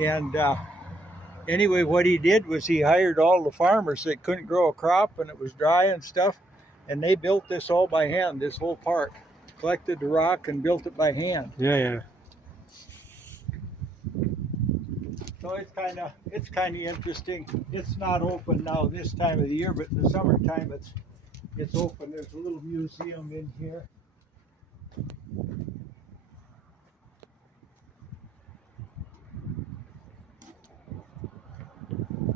And anyway, what he did was he hired all the farmers that couldn't grow a crop and it was dry and stuff, and they built this all by hand, this whole park. Collected the rock and built it by hand. Yeah, yeah. So it's kind of interesting. It's not open now this time of the year, but in the summertime it's open. There's a little museum in here.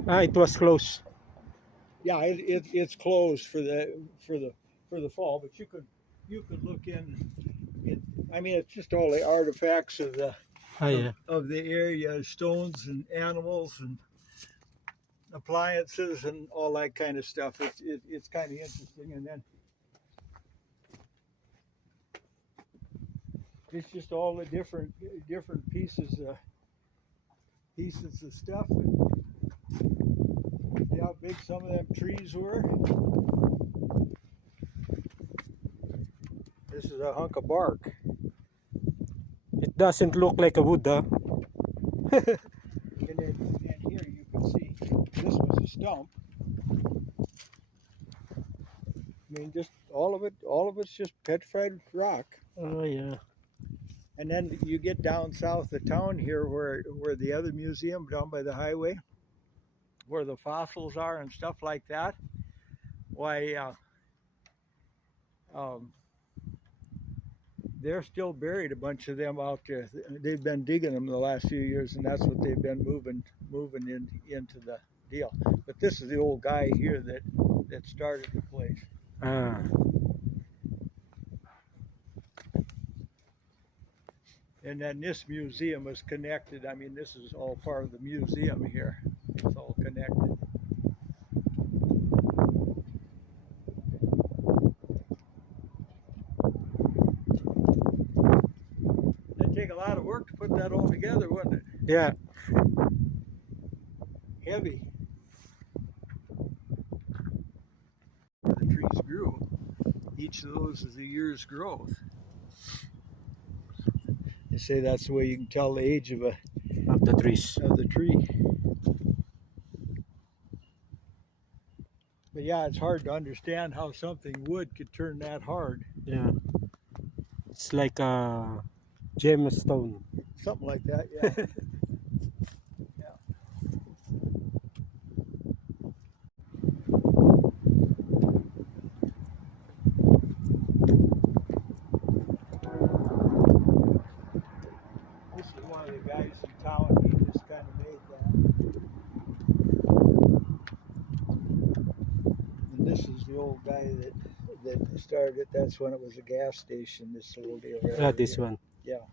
Ah, it was closed. Yeah, it's closed for the fall, but you could look in. I mean, it's just all the artifacts of the Yeah. of the area, stones and animals and appliances and all that kind of stuff. It's kind of interesting, and then it's just all the different pieces of stuff, and see how big some of them trees were. This is a hunk of bark. It doesn't look like a wood, huh? And then here you can see this was a stump. I mean, just all of it's just petrified rock. Oh, yeah. And then you get down south of town here where the other museum down by the highway, where the fossils are and stuff like that. Why, they're still buried, a bunch of them out there. They've been digging them the last few years, and that's what they've been moving into the deal. But this is the old guy here that started the place. Ah. And then this museum is connected. I mean, this is all part of the museum here. It's all connected. It'd take a lot of work to put that all together, wouldn't it? Yeah. Heavy. Where the trees grew. Each of those is a year's growth. They say that's the way you can tell the age of the trees. Of the tree. But yeah, it's hard to understand how something wood could turn that hard. Yeah. It's like a gemstone. Something like that, yeah. Yeah. This is one of the guys in town. He just kind of made that. And this is the old guy that started it. That's when it was a gas station, this little deal right Yeah, this one. Yeah.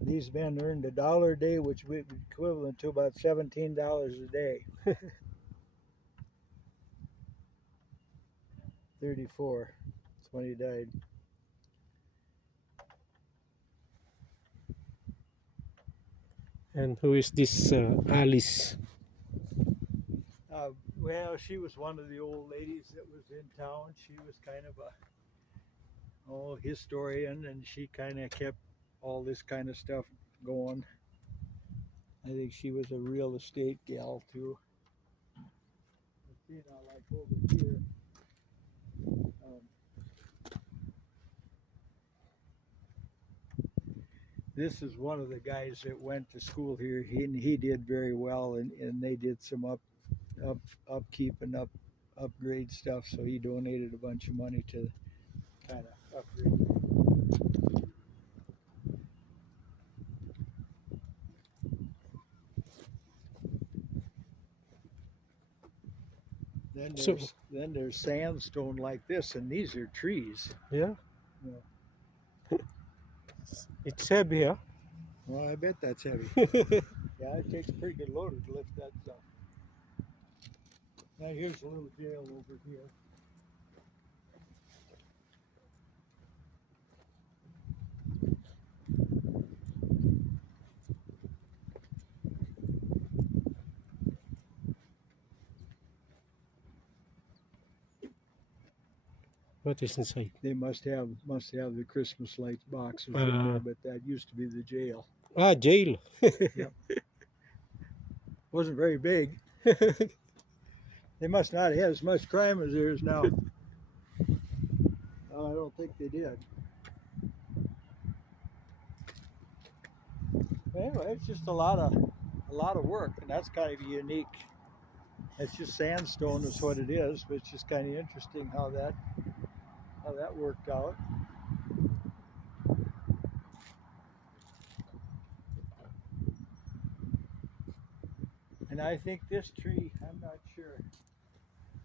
These men earned $1 a day, which would be equivalent to about $17 a day. 34. That's when he died. And who is this Alice? Well, she was one of the old ladies that was in town. She was kind of a historian, and she kind of kept all this kind of stuff going. I think she was a real estate gal too. Let's see now, like over here. This is one of the guys that went to school here. He did very well, and they did some upkeep and upgrade stuff. So he donated a bunch of money to kind of upgrade. Then there's sandstone like this, and these are trees. Yeah. It's heavy, huh? Well, I bet that's heavy. Yeah, it takes a pretty good loader to lift that stuff. Now here's a little jail over here. What is inside? They must have the Christmas lights boxes in there, but that used to be the jail. Ah, jail. Wasn't very big. They must not have as much crime as there is now. I don't think they did. Anyway, it's just a lot of work, and that's kind of unique. It's just sandstone is what it is, but it's just kind of interesting how that worked out. And I think this tree, I'm not sure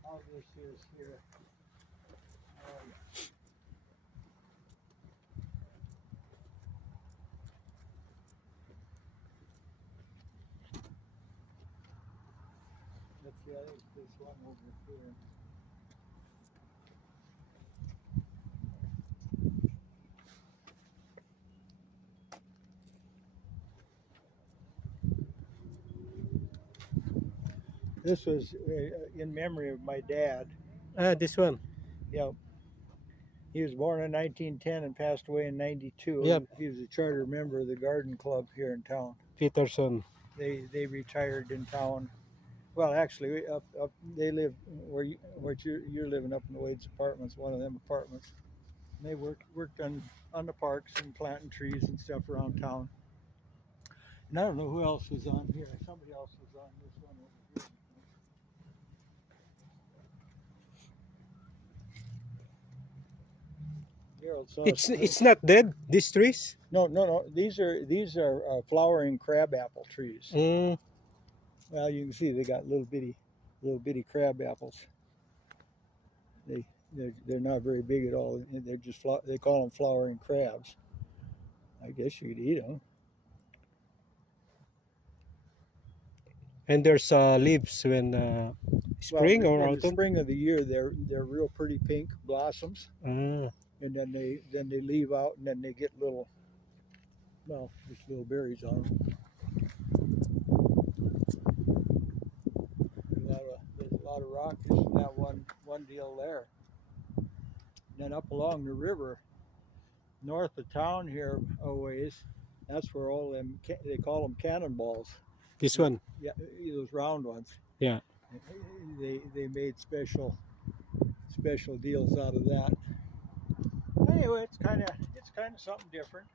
how this is here. Let's see, I think this one over here. This was in memory of my dad. Ah, this one. Yeah. He was born in 1910 and passed away in 92. Yep. He was a charter member of the garden club here in town. Peterson. They retired in town. Well, actually, up they live where you're living up in the Wade's apartments, one of them apartments. And they worked on the parks and planting trees and stuff around town. And I don't know who else was on here. Somebody else was on this one over here. It's not dead. These trees. No. These are flowering crabapple trees. Mm. Well, you can see they got little bitty crab apples. They're not very big at all. They're just they call them flowering crabs. I guess you could eat them. And there's leaves when spring or in autumn. the spring of the year, they're real pretty pink blossoms, Ah. and then they leave out, and then they get just little berries on them. There's a lot of rock just in that one deal there. And then up along the river, north of town here a ways, that's where all them they call them cannonballs. This one. Yeah, those round ones. Yeah. They made special deals out of that. Anyway, it's kind of something different.